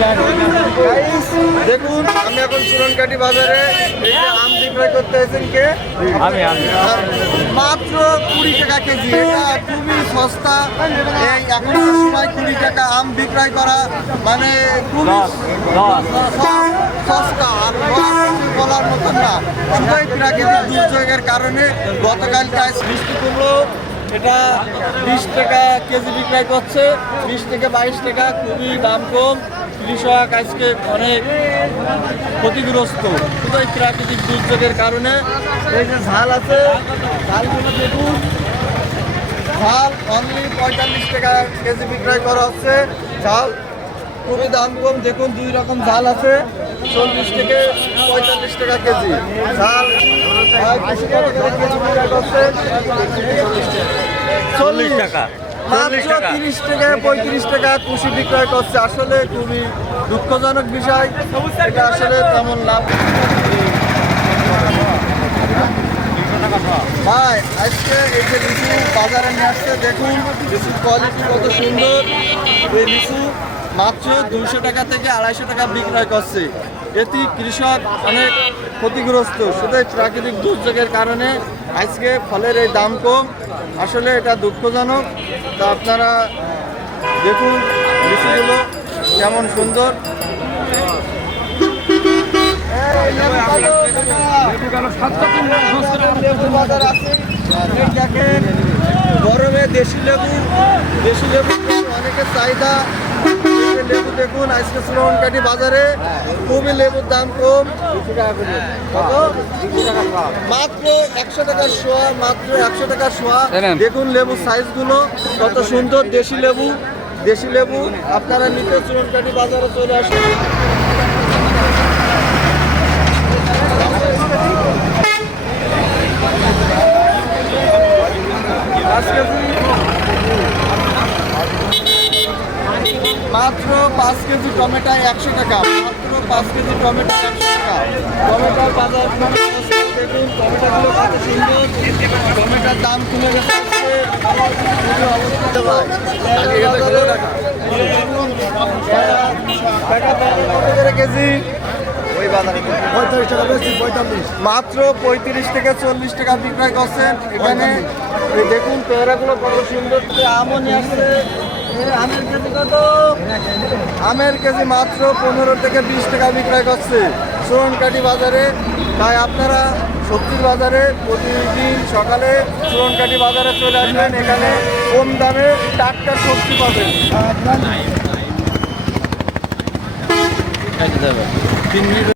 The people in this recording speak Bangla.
Guys, দেখুন আমি এখন চুরনকাঠি বাজারে এই যে আম বিক্রয় করতে এসেছেন কে? আমি মাত্র 20 টাকা কেজি। এটা খুবই সস্তা। এই এখনকার সময় 20 টাকা আম বিক্রয় করা মানে খুবই সস্তা আর বলার মতন না। শুধুই প্রাকৃতিক দুর্যোগের কারণে গতকাল বৃষ্টি কমলো। এটা 20 টাকা কেজি বিক্রয় করছে, 20 থেকে 22 টাকা, খুবই দাম কম। কৃষক আজকে অনেক ক্ষতিগ্রস্ত শুধু এই প্রাকৃতিক দুর্যোগের কারণে। এই যে ঝাল আছে, ঝালগুলো দেখুন, ঝাল অনলি 45 টাকা কেজি বিক্রয় করা হচ্ছে। ঝাল খুবই দাম কম। দেখুন 2 রকম ঝাল আছে, 40 থেকে 45 টাকা কেজি ঝাল। চল্লিশ টাকা, মাত্র 30 থেকে 35 টাকা কুশি বিক্রয় করছে। আসলে খুবই দুঃখজনক বিষয়। এটা আসলে তেমন লাভ ভাই। আজকে এই যে লিচু বাজারে নিয়ে আসছে, দেখুন লিচুর কোয়ালিটি কত সুন্দর। এই লিচু মাত্র 200 টাকা থেকে 250 টাকা বিক্রয় করছে। এতে কৃষক অনেক ক্ষতিগ্রস্ত শুধু এই প্রাকৃতিক দুর্যোগের কারণে। আজকে ফলের এই দাম কম, আসলে এটা দুঃখজনক। তা আপনারা দেখুন লিচুগুলো কেমন সুন্দর। দেখেন গরমে দেশি লেবু অনেকের চাহিদা। লেবু দেখুন আজকে চুরনকাঠি বাজারে খুবই লেবুর দাম কম। মাত্র 100 টাকার শোয়া, মাত্র 100 টাকার শোয়া। দেখুন লেবুর সাইজগুলো কত সুন্দর। দেশি লেবু আপনারা নিতে চুরনকাঠি বাজারে চলে আসুন। মাত্র 5 কেজি টমেটো 100 টাকা, মাত্র 5 কেজি টমেটো 100 টাকা। টমেটোর বাজার দেখুন, টমেটোগুলো কত সুন্দর। টমেটোর দাম কমে গেছে কেজি। মাত্র 35 থেকে 40 টাকা বিক্রয় করছেন এখানে। দেখুন পেয়ারাগুলো কত সুন্দর। আমও নিয়ে আসছে। আমের কেজি কত? আমের কেজি মাত্র 15 থেকে 20 টাকা বিক্রয় করছে চুরনকাঠি বাজারে। তাই আপনারা সবজির বাজারে প্রতিদিন সকালে চুরনকাঠি বাজারে চলে আসবেন। এখানে কম দামে টাটকা সবজি পাবেন।